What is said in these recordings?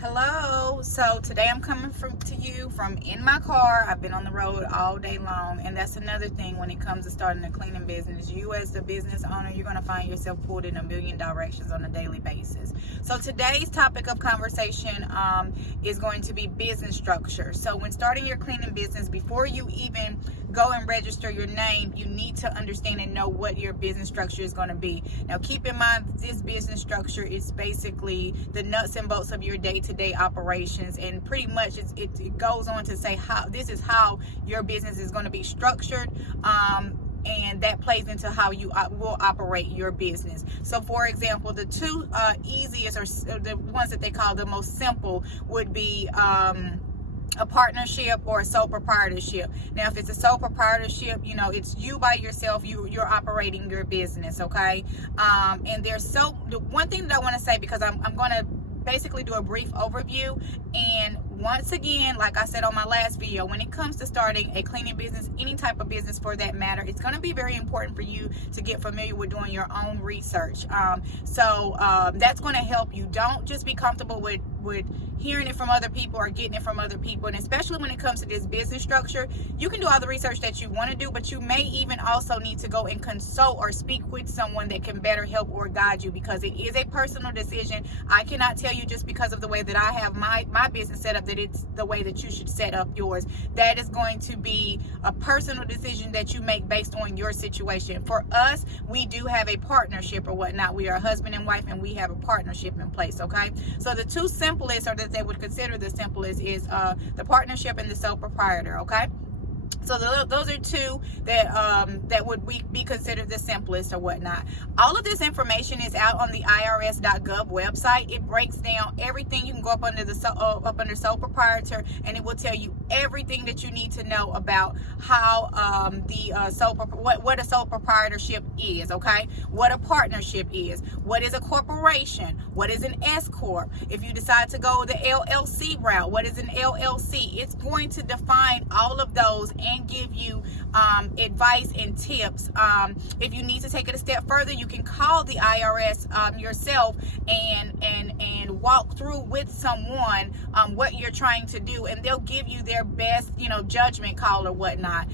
Hello. So today I'm coming to you from in my car. I've been on the road all day long, and that's another thing when it comes to starting a cleaning business. You as the business owner, you're going to find yourself pulled in a million directions on a daily basis. So today's topic of conversation is going to be business structure. So when starting your cleaning business, before you even go and register your name, you need to understand and know what your business structure is going to be. Now keep in mind, this business structure is basically the nuts and bolts of your day-to-day operations, and pretty much it goes on to say how this is how your business is going to be structured, and that plays into how you will operate your business. So for example, the two easiest, or the ones that they call the most simple, would be a partnership or a sole proprietorship. Now, if it's a sole proprietorship, it's you by yourself. You're operating your business, okay? And the one thing that I want to say, because I'm going to basically do a brief overview. And once again, like I said on my last video, when it comes to starting a cleaning business, any type of business for that matter, it's going to be very important for you to get familiar with doing your own research. So that's going to help you. Don't just be comfortable with hearing it from other people or getting it from other people. And especially when it comes to this business structure, you can do all the research that you want to do, but you may even also need to go and consult or speak with someone that can better help or guide you, because it is a personal decision. I cannot tell you just because of the way that I have my business set up that it's the way that you should set up yours. That is going to be a personal decision that you make based on your situation. For us, we do have a partnership or whatnot. We are husband and wife, and we have a partnership in place, okay? So the two simplest, or that they would consider the simplest, is the partnership and the sole proprietor, okay? So those are two that would be considered the simplest or whatnot. All of this information is out on the IRS.gov website. It breaks down everything. You can go up under sole proprietor, and it will tell you everything that you need to know about how what a sole proprietorship is, okay? What a partnership is. What is a corporation? What is an S corp? If you decide to go the LLC route, what is an LLC? It's going to define all of those and give you advice and tips. If you need to take it a step further, you can call the IRS yourself and walk through with someone what you're trying to do, and they'll give you their best judgment call or whatnot.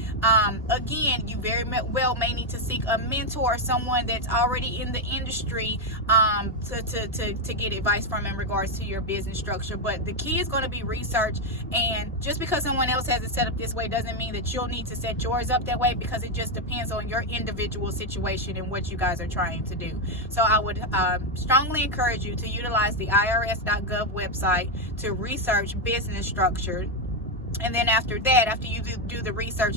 Again, you very well may need to seek a mentor, someone that's already in the industry, to get advice from in regards to your business structure. But the key is going to be research, and just because someone else has it set up this way doesn't mean that you'll need to set yours up that way, because it just depends on your individual situation and what you guys are trying to do. So I would strongly encourage you to utilize the IRS.gov website to research business structure. And then after that, after you do the research,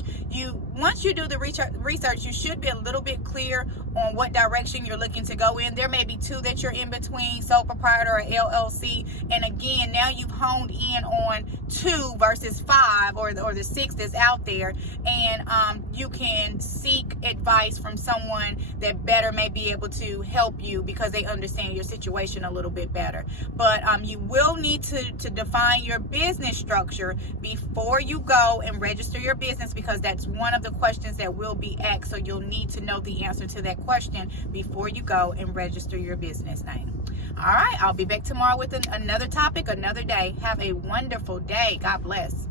once you do the research, you should be a little bit clear on what direction you're looking to go in. There may be two that you're in between, sole proprietor or LLC. And again, now you've honed in on 2 versus 5, or the 6 that's out there. And you can seek advice from someone that better may be able to help you, because they understand your situation a little bit better. But you will need to define your business structure before you go and register your business, because that's one of the questions that will be asked. So you'll need to know the answer to that question before you go and register your business name. All right, I'll be back tomorrow with another topic, another day. Have a wonderful day. God bless.